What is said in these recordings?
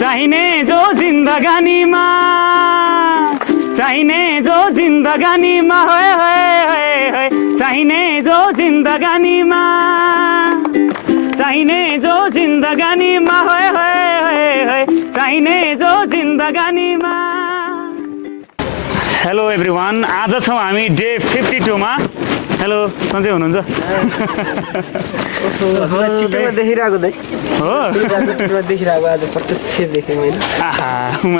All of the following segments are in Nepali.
चाहिने जो जिन्दगानीमा चाहिने जो जिन्दगानीमा होय होय होय चाहिने जो जिन्दगानीमा चाहिने जो जिन्दगानीमा होय होय होय चाहिने जो जिन्दगानीमा। हेलो एभ्रिवान, आज छौँ हामी डे 52 मा। हेलो, सन्चै हुनुहुन्छ? देखिरहेको हो देखिरहेको आज प्रत्यक्ष देखेँ मैले।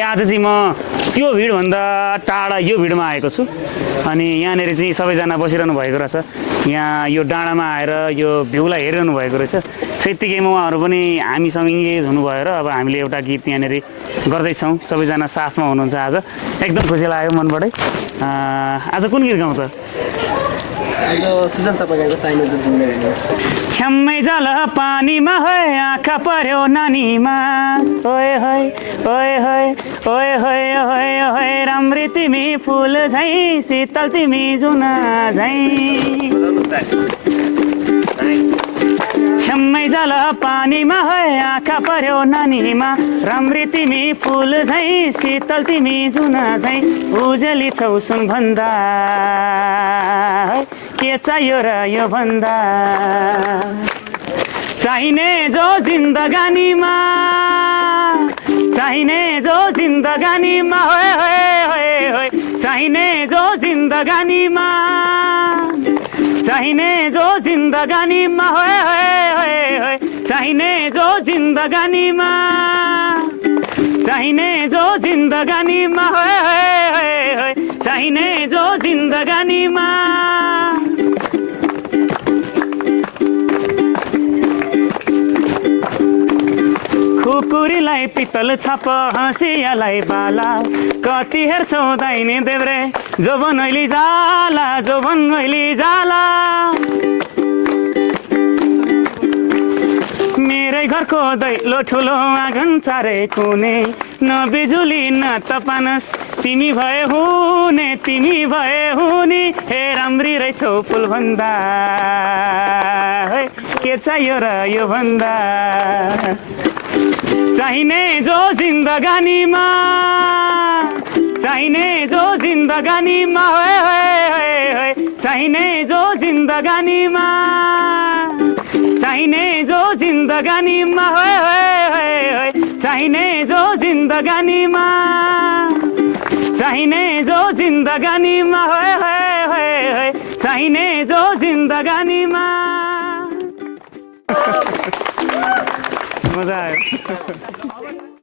आज चाहिँ म त्यो भिडभन्दा टाढा यो भिडमा आएको छु। अनि यहाँनिर चाहिँ सबैजना बसिरहनु भएको रहेछ। यहाँ यो डाँडामा आएर यो भ्यूलाई हेरिरहनु भएको रहेछ। त्यतिकैमा उहाँहरू पनि हामीसँग इङ्गेज हुनुभयो र अब हामीले एउटा गीत यहाँनिर गर्दैछौँ। सबैजना साथमा हुनुहुन्छ आज। एकदम खुसी लाग्यो मनबाटै। आज कुन गीत गाउँछ? छ्याम्मै जल पानीमा है आँखा पर्यो नानीमा ओए होय ओए होय ओए होय ओए होय राम्री तिमी फुल झै शीतल तिमी जुना झै छ्याम्मै जल पानीमा है आँखा पर्यो नानीमा राम्री तिमी फुल झै शीतल तिमी जुना झै उजेली छौ सुन भन्दा के चाहियो र यो भन्दा चाहिने जो जिन्दगानीमा चाहिने जो जिन्दगानीमा होय होय होय होय चाहिने जो जिन्दगानीमा चाहिने जो जिन्दगानीमा होय होय होय होय चाहिने जो जिन्दगानीमा चाहिने जो जिन्दगानीमा होय होय होय होय चाहिने जो जिन्दगानीमा। खुकुरीलाई पितल छाप हँसियालाई बाला कति हेर्छौ दाहिने देब्रे जोबन ओइली जाला जोबन ओइली जाला मेरै घरको दैलो ठुलो आँगन चारै कुने न बिजुली न तपानस तिमी भए हुने तिमी भए हुने हे राम्री रहेछौ फुल भन्दा के चाहियो र यो भन्दा चाहिने जो जिन्दगानीमा चाहिने जो जिन्दगानीमा होय होय होय होय चाहिने जो जिन्दगानीमा चाहिने जो जिन्दगानीमा होय होय होय होय चाहिने जो जिन्दगानीमा चाहिने जो जिन्दगानीमा होय होय होय होय चाहिने जो जिन्दगानीमा। मजा आयो।